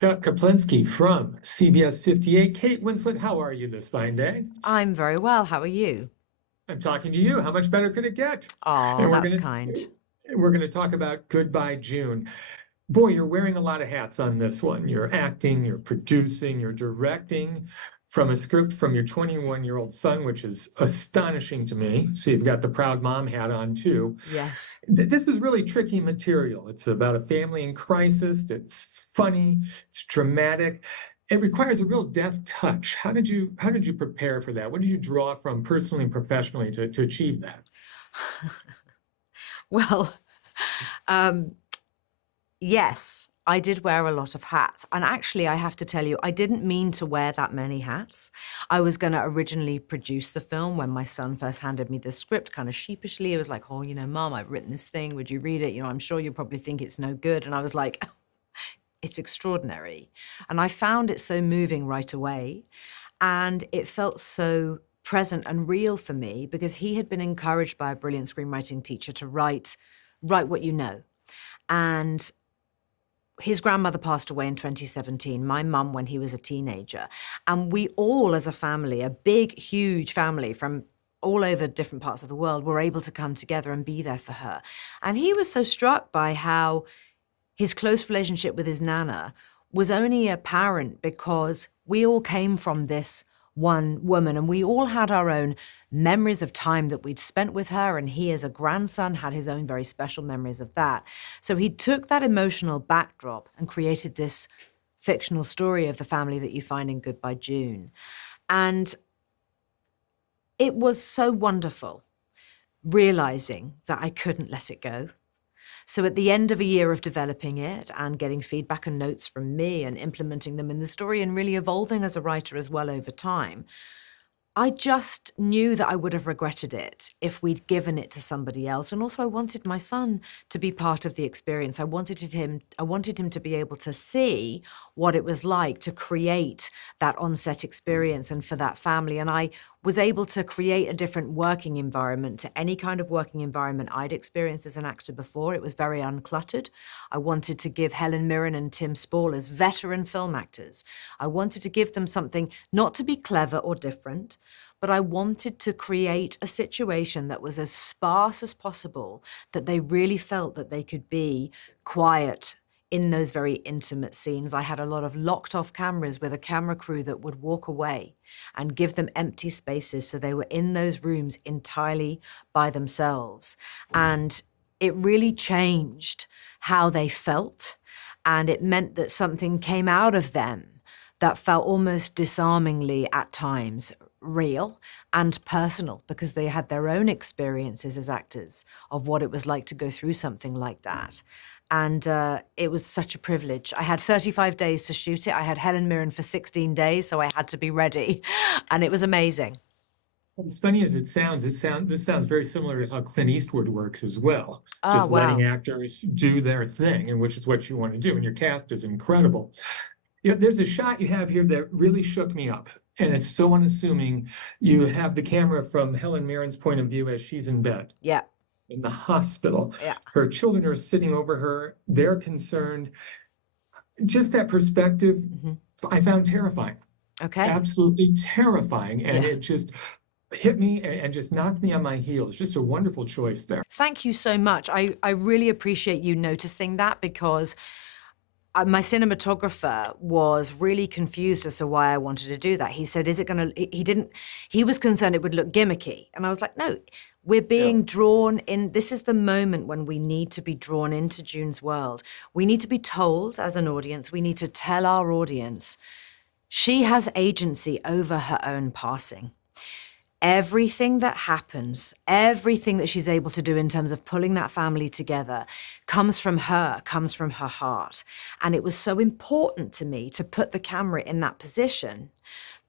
Chuck Koplinski from CBS 58. Kate Winslet, how are you this fine day? I'm very well. How are you? I'm talking to you. How much better could it get? Oh, And that's kind. we're gonna talk about Goodbye June. Boy, you're wearing a lot of hats on this one. You're acting, you're producing, you're directing from a script from your 21-year-old son, which is astonishing to me. So you've got the proud mom hat on too. Yes. This is really tricky material. It's about a family in crisis. It's funny. It's dramatic. It requires a real deft touch. How did you prepare for that? What did you draw from personally and professionally to achieve that? Well, um, yes, I did wear a lot of hats. And actually, I have to tell you, I didn't mean to wear that many hats. I was going to originally produce the film when my son first handed me the script, kind of sheepishly. It was like, oh, Mom, I've written this thing. Would you read it? I'm sure you probably think it's no good. And I was like, it's extraordinary. And I found it so moving right away. And it felt so present and real for me because he had been encouraged by a brilliant screenwriting teacher to write what you know. And his grandmother passed away in 2017, my mum when he was a teenager. And we all as a family, a big, huge family from all over different parts of the world, were able to come together and be there for her. And he was so struck by how his close relationship with his nana was only apparent because we all came from this one woman and we all had our own memories of time that we'd spent with her, and he as a grandson had his own very special memories of that. So he took that emotional backdrop and created this fictional story of the family that you find in Goodbye June. And it was so wonderful realizing that I couldn't let it go. So at the end of a year of developing it and getting feedback and notes from me and implementing them in the story and really evolving as a writer as well over time, I just knew that I would have regretted it if we'd given it to somebody else. And also I wanted my son to be part of the experience. I wanted him to be able to see what it was like to create that on-set experience and for that family. And I was able to create a different working environment to any kind of working environment I'd experienced as an actor before. It was very uncluttered. I wanted to give Helen Mirren and Tim Spall as veteran film actors. I wanted to give them something not to be clever or different, but I wanted to create a situation that was as sparse as possible, that they really felt that they could be quiet in those very intimate scenes. I had a lot of locked off cameras with a camera crew that would walk away and give them empty spaces so they were in those rooms entirely by themselves. And it really changed how they felt, and it meant that something came out of them that felt almost disarmingly at times real and personal because they had their own experiences as actors of what it was like to go through something like that. And it was such a privilege. I had 35 days to shoot it. I had Helen Mirren for 16 days, so I had to be ready. And it was amazing. As funny as this sounds very similar to how Clint Eastwood works as well. Oh, Just letting wow. actors do their thing, and which is what you want to do. And your cast is incredible. There's a shot you have here that really shook me up, and it's so unassuming. You have the camera from Helen Mirren's point of view as she's in bed Yeah, in the hospital. yeah. Her children are sitting over her. They're concerned. Just that perspective, Mhm. I found terrifying, Okay. absolutely terrifying. And Yeah. it just hit me and just knocked me on my heels. Just a wonderful choice there. Thank you so much. I really appreciate you noticing that because my cinematographer was really confused as to why I wanted to do that. He said, is it going to, he didn't, he was concerned it would look gimmicky. And I was like, no, we're Yeah. being drawn in. This is the moment when we need to be drawn into June's world. We need to be told as an audience, we need to tell our audience, she has agency over her own passing. Everything that happens, everything that she's able to do in terms of pulling that family together comes from her, comes from her heart. And it was so important to me to put the camera in that position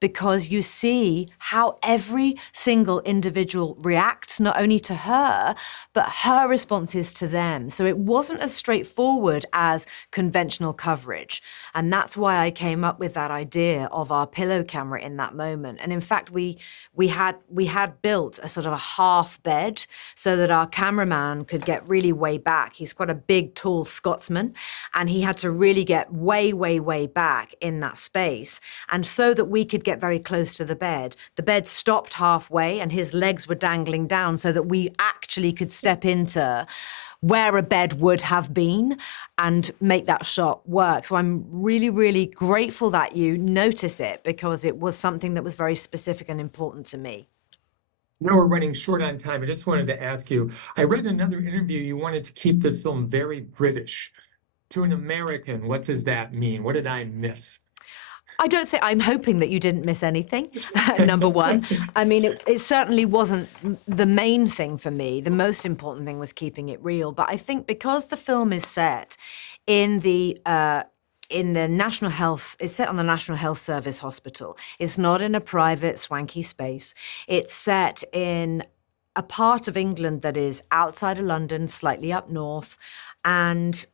because you see how every single individual reacts, not only to her, but her responses to them. So it wasn't as straightforward as conventional coverage. And that's why I came up with that idea of our pillow camera in that moment. And in fact, we had built a sort of a half bed so that our cameraman could get really way back. He's quite a big, tall Scotsman, and he had to really get way, way, way back in that space. And so that we could get very close to the bed stopped halfway and his legs were dangling down so that we actually could step into where a bed would have been and make that shot work. So I'm really, really grateful that you notice it, because it was something that was very specific and important to me. No, we're running short on time. I just wanted to ask you, I read in another interview you wanted to keep this film very British. To an American, what does that mean? What did I miss? I'm hoping that you didn't miss anything, number one. I mean, it certainly wasn't the main thing for me. The most important thing was keeping it real. But I think because the film is set in the National Health, it's set on the National Health Service hospital. It's not in a private, swanky space. It's set in a part of England that is outside of London, slightly up north, and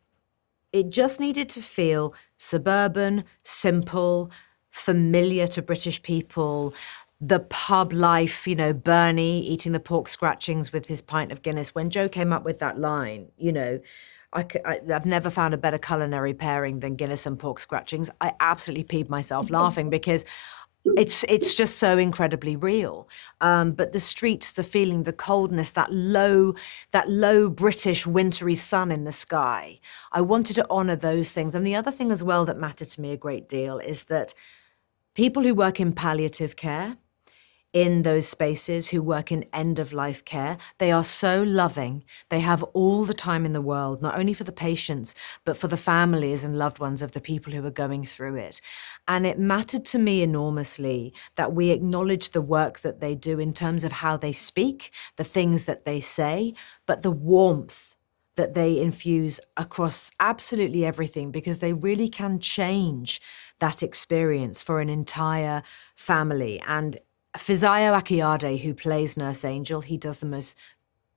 it just needed to feel suburban, simple, familiar to British people. The pub life, you know, Bernie eating the pork scratchings with his pint of Guinness. When Joe came up with that line, you know, I've never found a better culinary pairing than Guinness and pork scratchings. I absolutely peed myself laughing because it's just so incredibly real. But the streets, the feeling, the coldness, that low British wintry sun in the sky, I wanted to honor those things. And the other thing as well that mattered to me a great deal is that people who work in palliative care, in those spaces, who work in end-of-life care, they are so loving. They have all the time in the world, not only for the patients, but for the families and loved ones of the people who are going through it. And it mattered to me enormously that we acknowledge the work that they do in terms of how they speak, the things that they say, but the warmth that they infuse across absolutely everything, because they really can change that experience for an entire family. And Fisayo Akiade, who plays Nurse Angel, he does the most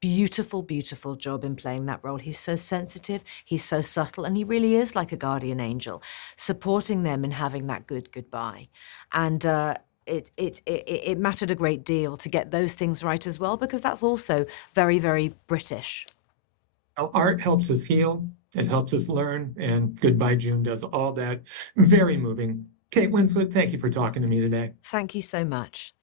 beautiful, beautiful job in playing that role. He's so sensitive, he's so subtle, and he really is like a guardian angel, supporting them in having that good goodbye. And it mattered a great deal to get those things right as well, because that's also very, very British. Well, art helps us heal, it helps us learn, and Goodbye June does all that. Very moving. Kate Winslet, thank you for talking to me today. Thank you so much.